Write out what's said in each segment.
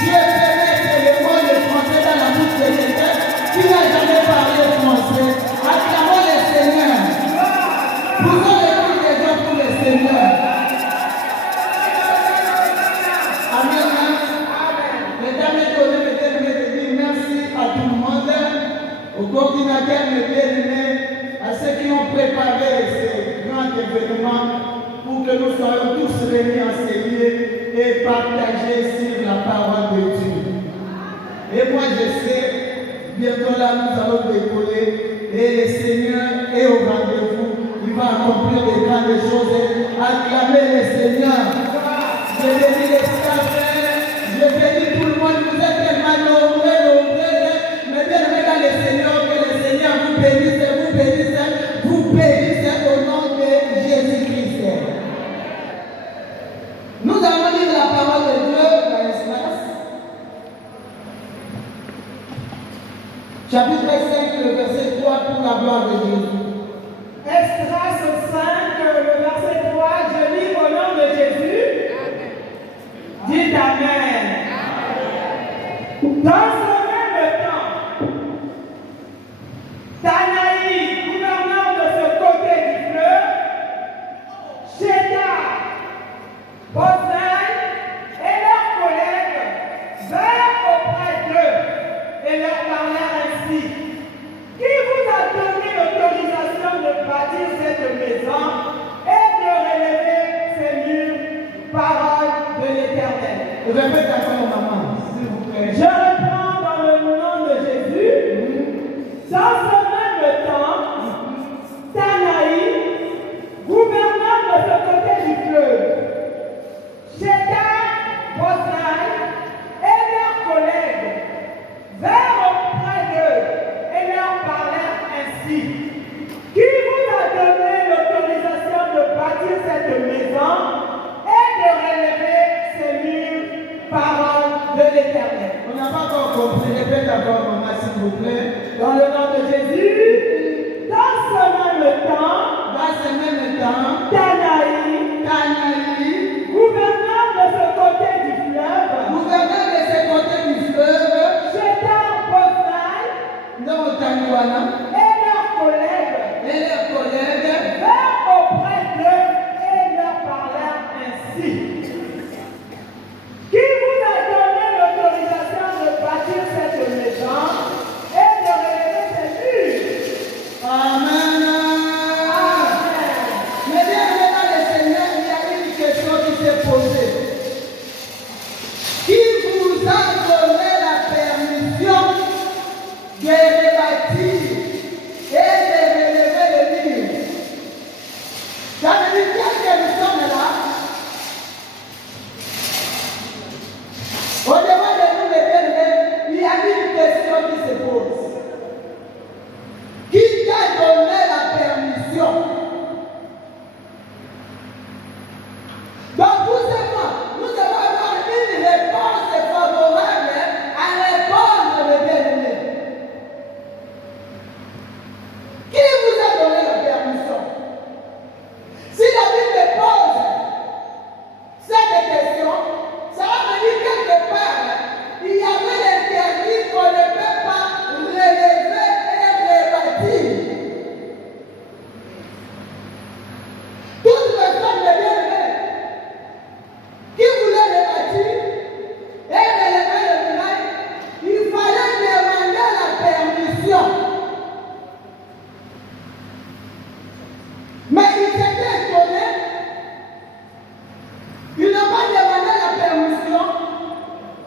Dieu peut mettre les mots de français dans la bouche de quelqu'un. coordinateur, mes bien-aimés, à ceux qui ont préparé ces grands événements pour que nous soyons tous réunis en ces lieux et partager sur la parole de Dieu. Et moi je sais, bientôt là nous allons décoller et le Seigneur est au rendez-vous. Il va accomplir des grandes choses. Acclamez le Seigneur. Je bénis les staffs, je bénis tout le monde. Vous êtes tellement nombreux. Mais bien aimés dans le Seigneur, que le Seigneur vous bénisse au nom de Jésus-Christ. Nous allons lire la parole de Dieu dans l'espace. Chapitre 5, le verset 3 pour la gloire de Jésus. Esdras 5, le verset 3, je lis au nom de Jésus. Amen. Dites Amen. Amen. Dans ce même temps, Tanaï, gouverneur de ce côté du fleuve, Chédar, Boznaï et leurs collègues vinrent auprès d'eux et leur parlèrent ainsi. Qui vous a donné l'autorisation de bâtir cette maison et de relever ces murs? Parole de l'Éternel. Répète encore, maman, s'il vous plaît. Je reprends dans le nom de Jésus. Dans ce même temps, Tanaï, gouverneur de ce côté du fleuve, Chédar, Boznaï et leurs collègues vinrent auprès d'eux et leur parlèrent ainsi. Qui vous a donné l'autorisation de bâtir cette maison et de relever ces murs? Parole de l'Éternel. On n'a pas encore compris. Répète encore, maman, s'il vous plaît. Dans le nom de Jésus, dans ce même temps, Tanaï, gouverneur de ce côté du fleuve, Chédar, Boznaï et leurs collègues vinrent auprès d'eux et leur parlèrent ainsi. Qui vous a donné l'autorisation de bâtir cette maison et de relever ces murs? Amen. Amen. Mais bien aimé dans le Seigneur, il y a une question qui s'est posée. Qui vous a donné la permission de rebâtir et de relever le mur? Ça veut dire que nous sommes là. Au-devant de nous, les bien-aimés, il y a une question qui se pose. Qui t'a donné la permission? Donc, tout simplement, nous devons avoir une réponse favorable à répondre, les bien-aimés. Qui vous a donné la permission? Si la Bible pose cette question, ça va venir quelque part. Il y avait l'interdit qu'on ne peut pas relever et rebâtir. Toute personne de bien-aimée qui voulait rebâtir et relever le village, il fallait demander la permission. Mais ils s'étaient étonnés. Ils n'ont pas demandé la permission.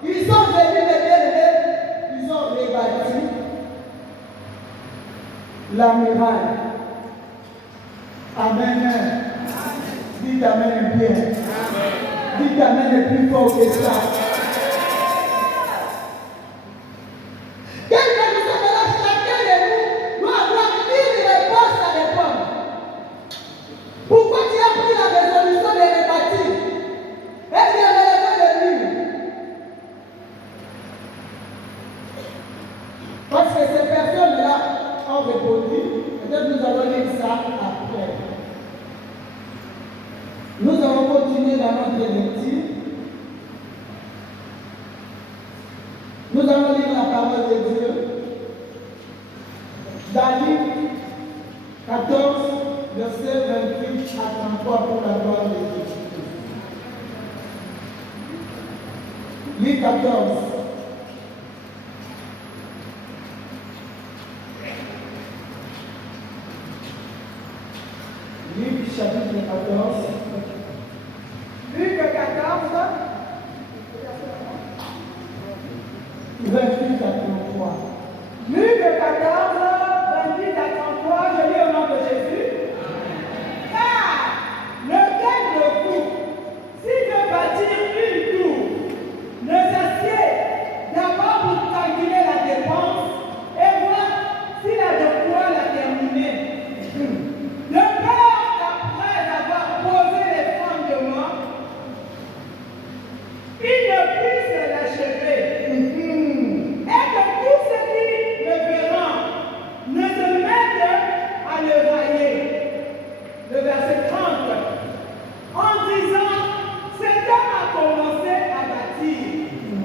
Ils sont venus les bien-aimés. Ils ont rebâti la muraille. Amen. Dites Amen bien. Dites Amen plus fort que ça. Dès que nous sommes là, chacun de nous doit avoir une réponse à répondre. Pourquoi tu as pris la résolution de rebâtir et de relever le mur? Parce que ces personnes-là ont répondu, peut-être nous allons lire ça après. Nous allons continuer dans notre lecture. Nous allons lire la parole de Dieu. Dans Luc 14, verset 28 à 33 pour la gloire de Dieu. Luc 14. chapitre 14. Luc 14, 28 à 33. Luc 14, 28 à 33, je lis au nom de Jésus. Car lequel de vous, s'il veut bâtir une tour, ne s'assied d'abord pour calculer la dépense et voir s'il a de quoi la terminer. De peur qu'après avoir posé les fondements, il ne puisse l'achever. Et que tous ceux qui le verront ne se mettent à le railler. Le verset 30. En disant, cet homme a commencé à bâtir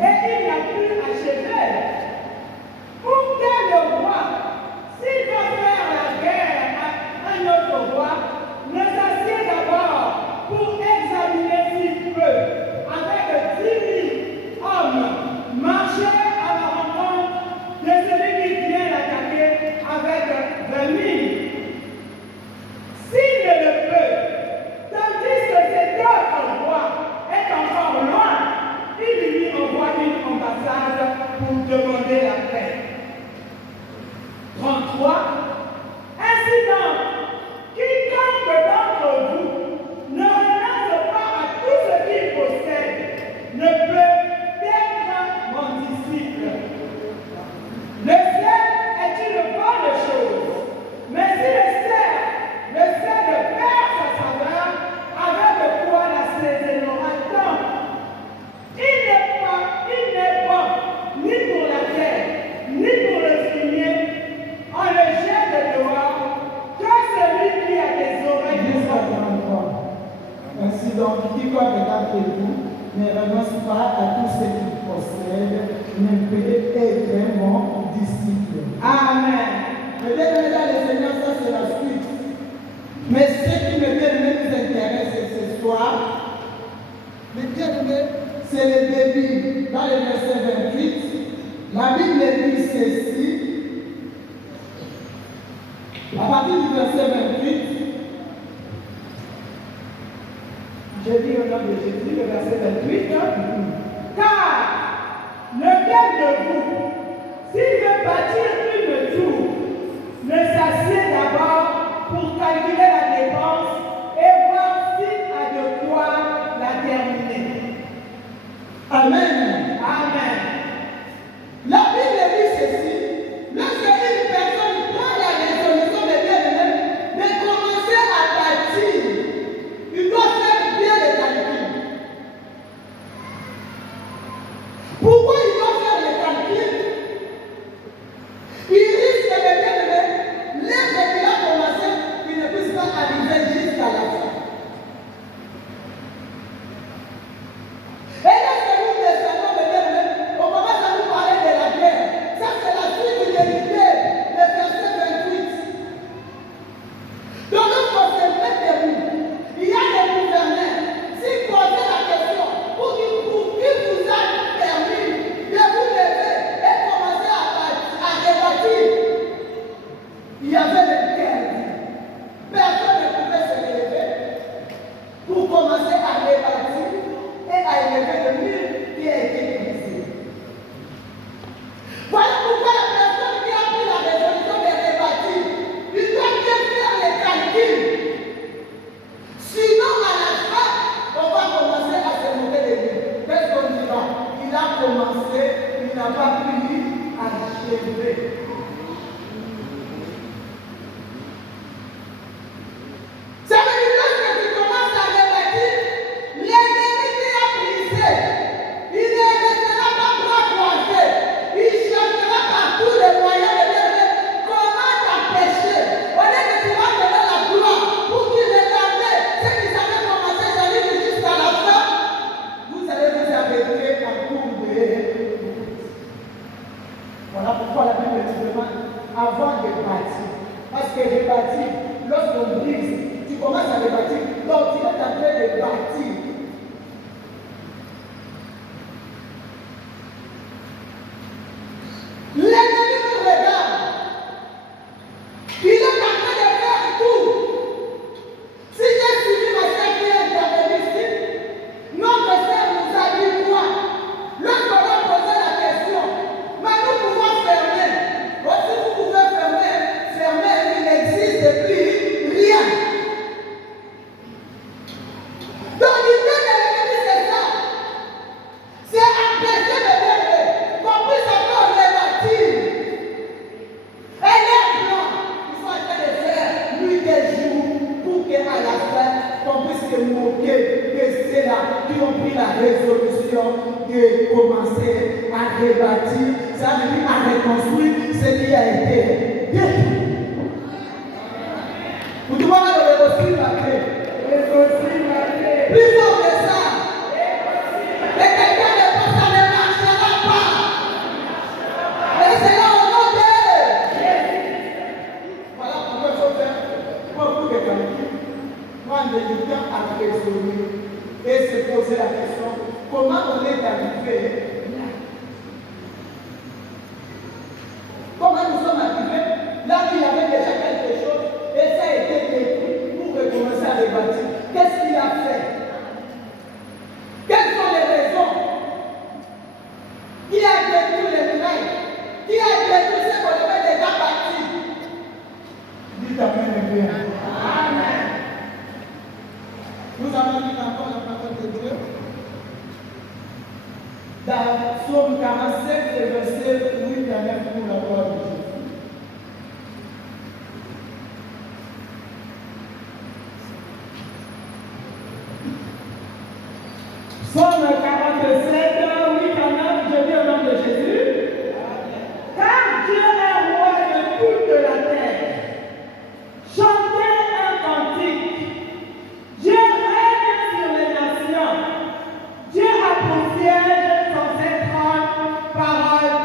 et il n'a pu achever. Pour quel roi, s'il va faire la guerre à un autre roi, ne s'assied d'abord pour examiner s'il peut, avec 10 000 hommes, marcher à la rencontre de celui qui vient l'attaquer avec 20 000. S'il ne le peut, tandis que cet autre roi est encore loin, il lui envoie une ambassade pour demander la paix. 33. Ainsi donc, quiconque d'entre vous ne renonce pas à tout ce qu'il possède ne peut être mon disciple. Le ciel est une bonne chose, mais si le ciel perd sa saveur, avec quoi l'assaisonnera tant? Il n'est bon ni pour la terre, ni pour le fumier. On le jette dehors, que celui qui a des oreilles Jusqu'à 33. Ainsi donc, quiconque d'entre vous ne renonce pas à tout ce qu'il possède ne peut être mon disciple. Amen. Peut-être que dans le Seigneur, ça c'est la suite. Mais ce qui me nous intéresse ce soir, les bien-aimés, c'est le début. Dans le verset 28, la Bible dit ceci. À partir du verset 28, Je lis au nom de Jésus, le verset 28. Car lequel de vous, s'il veut bâtir une tour, ne s'assied d'abord pour calculer la dépense et voir s'il a de quoi la terminer. Amen. Amen. La Bible dit ceci. Lorsque une personne prend la résolution de bien-aimé de commencer à bâtir, il doit faire bien les calculs. Pourquoi il doit faire les calculs? Il risque de bien-aimé, l'œuvre qu'il a commencé, il ne puisse pas arriver jusqu'à la fin. Et lorsque nous descendons de bien-aimé, on commence à nous parler de la guerre. Ça, c'est la suite de l'idée, le verset 28. Donc, lorsqu'on se met debout, il y a des gouverneurs. S'ils posaient la question, pour qui vous a permis de vous lever et commencer à rebâtir, il y avait des guerres. Personne ne pouvait se lever pour commencer à rebâtir et à élever le mur qui a été brisé. Voilà pourquoi la personne qui a pris la résolution de rebâtir, il doit bien faire les calculs. Sinon, à la fin, on va commencer à se monter les murs. Qu'est-ce qu'on dira? Il a commencé, il n'a pas pu achever. Ça veut dire que tu commences à rebâtir, l'ennemi qui a brisé, il ne restera pas bras croisés. Il cherchera par tous les moyens de dire comment t'empêcher. Au lieu que tu vas donner la gloire pour qu'ils regardent ce qu'ils avaient commencé, j'arrive jusqu'à la fin. Vous allez vous arrêter à court de route. Voilà pourquoi la Bible te demande avant de bâtir. Parce que rebâtir, lorsqu'on brise, tu commences à rebâtir, donc tu es en train de bâtir. L'ennemi nous regarde. Il est en train de faire tout. Si je que commencer à rebâtir, ça veut dire à reconstruire ce qui a été détruit. Vous devez le reconstruire la paix. Plus fort que ça. Et quelqu'un ne pense ça ne marchera pas. Et c'est là au nom de voilà pourquoi il faut faire. Pour quelqu'un prendre du temps à raisonner et se poser la question comment on est arrivé là. Comment nous sommes arrivés là où il y avait déjà quelque chose et ça a été détruit pour recommencer à rebâtir. Qu'est-ce qu'il a fait? Quelles sont les raisons? Qui a détruit les murailles? Qui a détruit ce qu'on avait déjà bâti? Dites Amen et bien. Amen. Nous allons lire encore la parole de Dieu. Dans Psaume 47, verset 8 à 9 pour la gloire de Dieu. Psaume 47, 8 à 9, je dis au nom de Jésus. Car Dieu est roi de toute la terre. Chantez un cantique. Dieu règne sur les nations. Dieu a pour siège sur ses trône, parole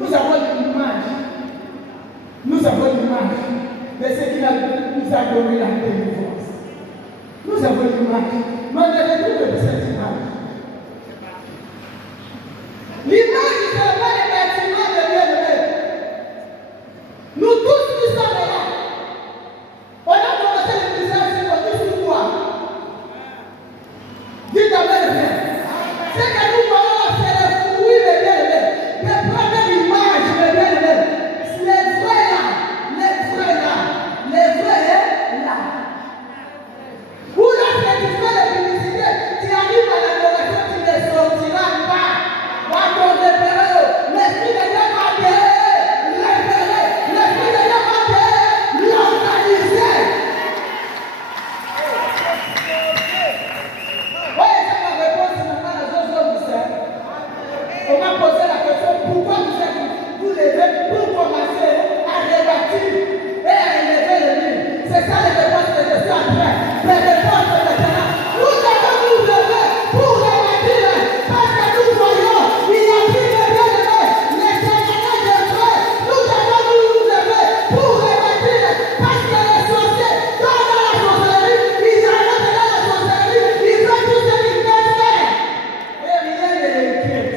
Nous avons l'image. Nous avons l'image de ce qu'il nous a donné la délivrance. Nous avons l'image. Malgré tout de cette image. L'image ne fait pas les bâtiments de Dieu. Nous tous qui sommes là. On a commencé le message sur quoi? Dites Amen. C'est que nous voyons, c'est le fruit de bien-aimé. De prendre l'image de bien-aimé. Les vrais là. Pour la satisfaire la publicité, tu arrives à l'adoration, tu ne sortiras pas. Va ton repérer. L'esprit de Dieu va te repérer. L'esprit de Dieu va te localiser. Oui, c'est ma réponse maintenant à Josué. On m'a posé la question, pourquoi vous levez pour commencer à rebâtir et à élever le mur? C'est ça les réponses que je suis en train. Les réponses de maintenant. Nous devons nous lever pour rebâtir parce que nous voyons, il y a plus de bien-aimés. Les témoignages de vrai, nous devons nous lever pour rebâtir parce que les sorciers sont dans la sorcellerie, ils arrêtent dans la sorcellerie, ils font tout ce qu'ils peuvent faire. Et rien ne les inquiète.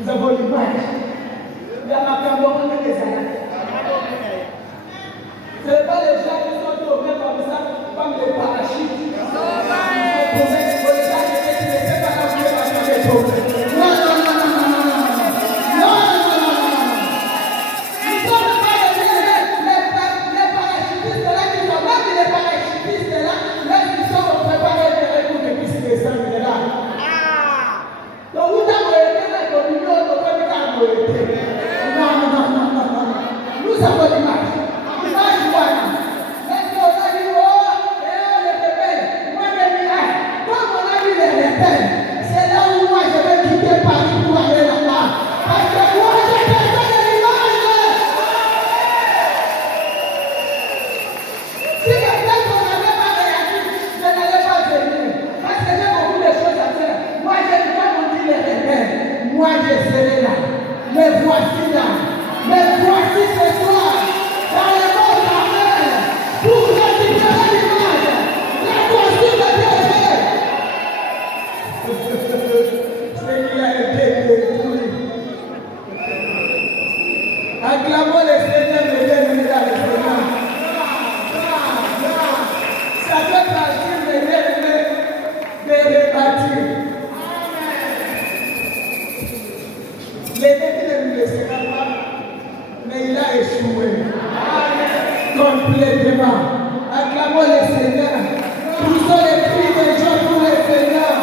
Nous avons l'image. Il y a ma caméra des années. Ce n'est pas les gens qui sont tombés comme ça, comme les parachutes. Ils sont tombés sur les gens qui ne savent pas quand ils vont tomber. Non. Nous sommes pas les parachutistes là qui sont même les parachutistes là qui sont préparés pour qu'ils puissent descendre de là. Donc vous avez été là comme une autre, non. Nous avons l'image. C'est là où moi je vais quitter Paris pour aller là-bas. Parce que moi j'ai besoin de l'image. Si quelqu'un n'avait pas réagi, je n'allais pas venir. Parce que j'ai beaucoup de choses à faire. Moi je ne vais pas vous dire les repères. Moi je serai là. Mais voici là. Mais voici ce soir. Dans le monde d'Amen. Pour récupérer l'image. La voici de Dieu. L'ennemi ne nous laissera pas, mais il a échoué. Complètement. Acclamons le Seigneur. Poussons les cris de joie pour le Seigneur.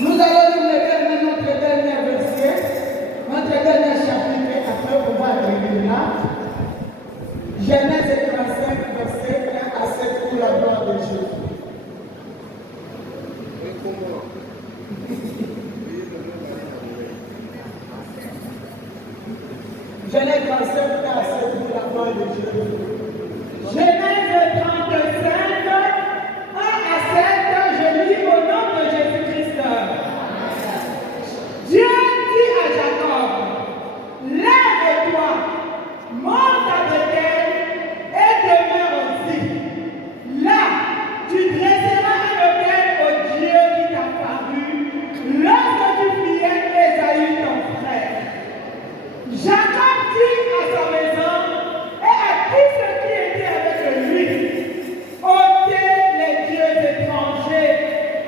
Nous allons nous lever dans notre dernier verset, notre dernier chapitre, après on va arriver là. Genèse 35, verset 1 à 7 pour la gloire de Dieu. Genèse 35, 1 à 7 pour la gloire de Dieu. Genèse 35, 1 à 7, je lis au nom de Jésus-Christ. Dieu dit à Jacob, lève-toi, monte à Bethel et demeure aussi. Là, tu dresseras un autel au Dieu qui t'a paru lorsque tu priais Ésaü ton frère. Jacob dit à sa maison et à tous ceux qui étaient avec lui, ôtez les dieux étrangers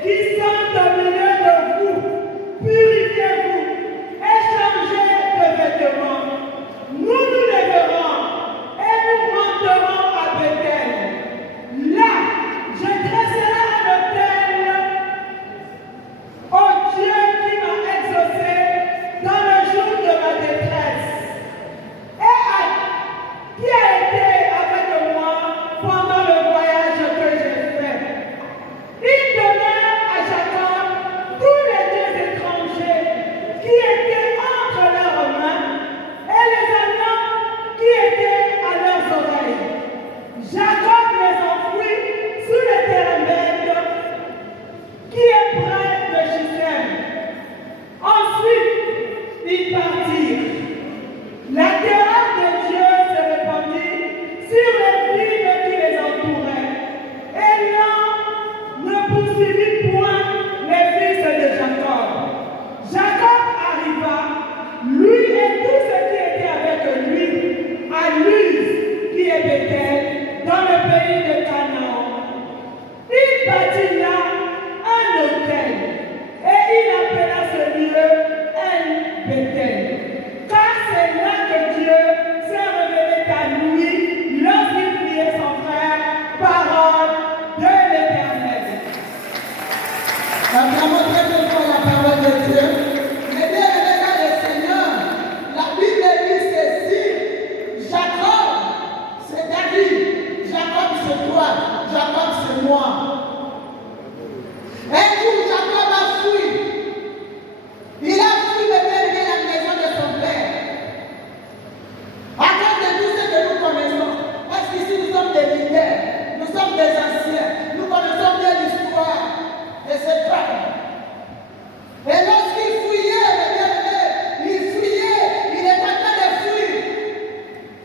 qui sont au milieu de vous, purifiez-vous, échangez de vêtements. Nous nous lèverons et nous monterons à Bethel. Là, je dresserai un autel au Dieu qui m'a exaucé dans le jour de ma détresse et qui a été avec moi pendant le voyage que j'ai fait. Il donna à Jacob tous les dieux étrangers qui étaient entre leurs mains et les anneaux qui étaient à leurs oreilles. Jacob les enfouit sous le Térébène qui est près de Shittim. Ensuite, ils partirent. La terreur de Dieu se répandit sur les villes qui les entouraient. Et l'un ne poursuivit point les fils de Jacob. Jacob arriva, lui et tous ceux qui étaient avec lui, à Luz, qui est Bethel, dans le pays de Canaan. Il bâtit là un autel et il appela ce lieu El Bethel, car c'est là que Dieu s'est révélé à lui lorsqu'il priait son frère, parole de l'Éternel. Acclamons très fort la parole de Dieu. Mais bien aimé dans le Seigneur, la Bible dit ceci. Jacob, c'est David. Jacob, c'est toi. Jacob, c'est moi. Un jour, Jacob a fui. Il a fui de perdre la maison de son père. À cause de tout ce que nous connaissons. Parce qu'ici, nous sommes des leaders. Nous sommes des anciens. Nous connaissons bien l'histoire de ce peuple. Et lorsqu'il fouillait, il fouillait, il est en train de fuir.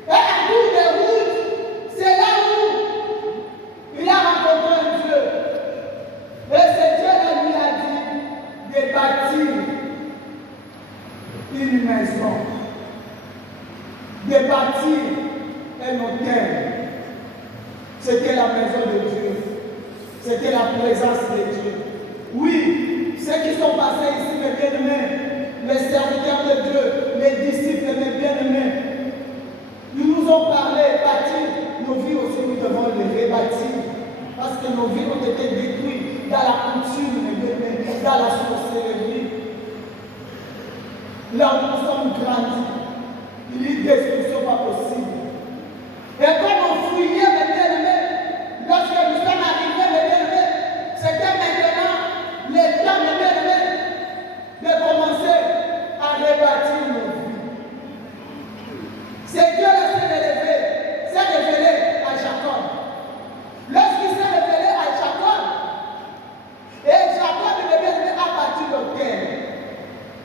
Et à bout de route, c'est là où il a rencontré un Dieu. Et ce Dieu-là lui a dit de bâtir une maison, de bâtir un hôtel. C'était la maison de Dieu. C'était la présence de Dieu. Oui, ceux qui sont passés ici, mes bien-aimés, les serviteurs de Dieu, les disciples, mes bien-aimés, ils nous ont parlé, bâtir nos vies aussi, nous devons les rebâtir. Parce que nos vies ont été détruites dans la coutume, mes bien-aimés, dans la sorcellerie. Là où nous sommes grandis, il y a des destructions pas possibles. Et comme on fouillait, mes bien-aimés, lorsque nous sommes arrivés, mes bien-aimés, c'était maintenant le temps, mes bien-aimés, de commencer à rebâtir nos vies. C'est Dieu-là s'est révélé à Jacob. Lorsqu'il s'est révélé à Jacob, et Jacob, mes bien-aimés, a bâti l'autel.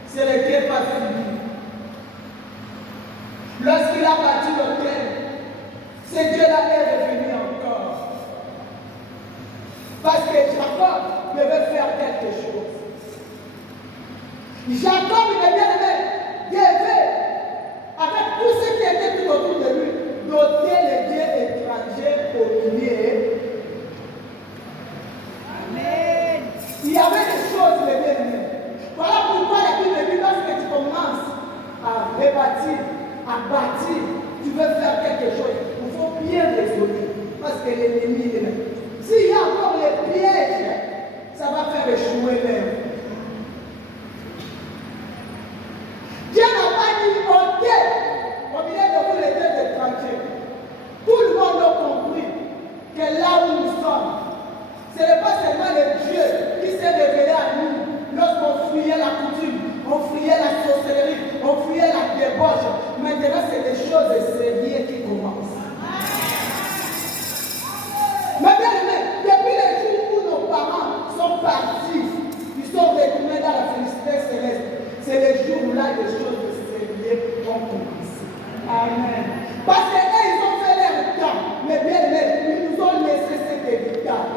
C'est le Dieu pas fini. Lorsqu'il a bâti l'autel, ce Dieu-là est revenu encore. Parce que Jacob devait faire quelque chose. Jacob, il est bien aimé, devait, avec tout ce qui était tout autour de lui, noter les dieux étrangers au milieu Ce n'est pas seulement le Dieu qui s'est révélé à nous lorsqu'on fuyait la coutume, on fuyait la sorcellerie, on fuyait la débauche. Maintenant, c'est des choses sérieuses qui commencent. Mais bien aimé, depuis le jour où nos parents sont partis, ils sont retournés dans la félicité céleste, c'est le jour où là les choses sérieuses vont commencer. Amen. Parce qu'eux, ils ont fait leur temps, mais bien aimé, ils nous ont laissé cet héritage.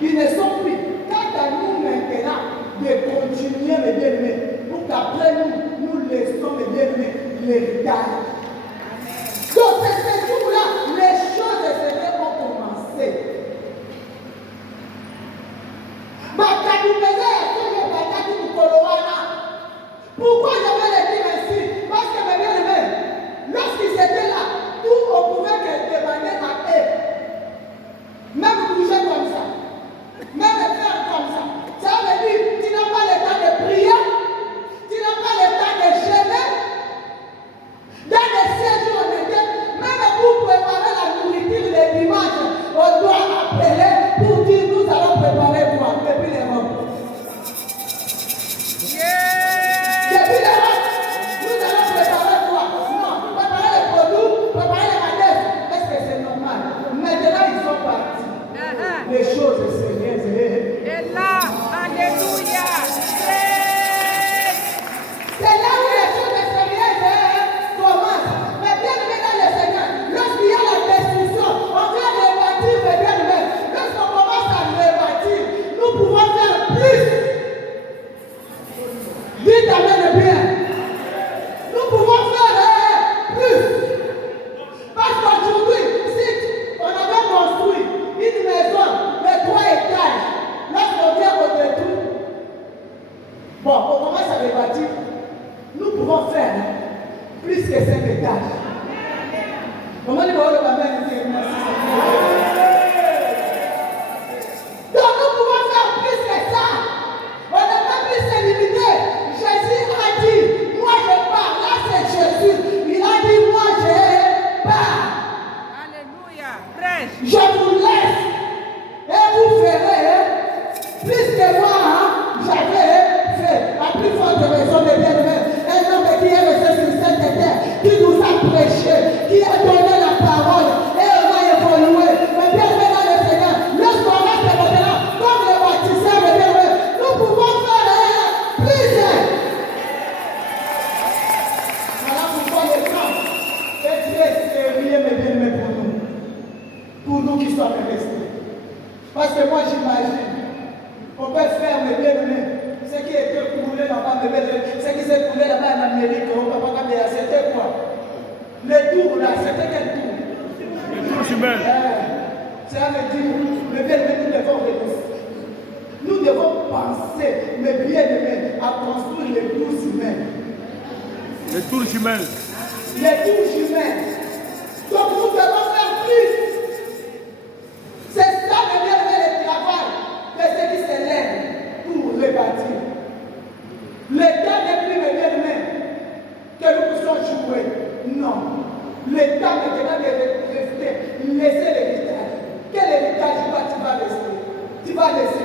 Ils ne sont plus. Quant à nous maintenant de continuer, mes bien-aimés, pour qu'après nous laissons, mes bien-aimés, l'héritage. Donc, c'est ce jour-là, les choses sérieuses vont commencer. Pourquoi je vais le dire ainsi? Parce que, mes bien-aimés, lorsqu'ils étaient là, tout on pouvait demander à eux. Même bouger comme ça. Même faire comme ça. Ça veut dire, tu n'as pas le temps de prier, tu n'as pas le temps de jeûner. Dans les 7 jours, on était, même pour préparer la nourriture le dimanche, on doit appeler pour dire nous allons préparer quoi depuis les robes. Depuis les robes, nous allons préparer quoi? Non, préparer les produits, préparer les manettes. Est-ce que c'est normal? Maintenant, ils sont partis. Les choses sérieuses. Et là, alléluia. C'est là où les choses sérieuses commencent. Mais bien aimé dans le Seigneur, lorsqu'il y a la destruction, on vient rebâtir, mais bien aimé. Lorsqu'on commence à rebâtir, nous pouvons faire plus. Dites amen bien. Nous pouvons faire plus. Parce qu'aujourd'hui, si on avait construit une maison de 3 étages, lorsqu'on vient au détruire, bon, on commence à rebâtir, nous pouvons faire plus que 5 étages. Comment les parole de ma mère dit? Donc nous pouvons faire plus que ça. On n'a pas pu se limiter. Jésus a dit, moi je pars. Là c'est Jésus. Il a dit, moi je pars. Alléluia. Prêche. Je vous laisse et vous ferez plus que moi j'avais fait. La plus forte raison de bien-aimé. Un homme qui est resté sur cette terre, qui nous a prêché, qui a donné la parole et on a évolué. Mais bien-aimé dans le Seigneur, lorsqu'on reste maintenant comme les baptisés, mais bien-aimé, nous pouvons faire plus. Voilà pourquoi le temps est très sérieux, mes bien-aimés, pour nous. Pour nous qui sommes restés. Parce que moi j'imagine, on peut faire mes bien-aimés, ce qui était coulé là-bas, mes bien-aimés, ce qui s'est coulé là-bas en Amérique, au Papa Kabea, c'était quoi? Le tour là, c'était quel tour? Le tour humain. Ça veut dire, mes bien-aimés, nous devons réussir. Nous devons penser, mes bien-aimés, à construire les tours humains. Le tour humain. Les tours humains. Donc nous devons faire plus. C'est ça le bien-aimé, le travail de ceux qui se lèvent pour rebâtir. Le temps n'est plus, mes bien-aimés, que nous puissions jouer. Non. Le temps maintenant de rester, laisser l'héritage. Quel héritage tu vas laisser? Tu vas laisser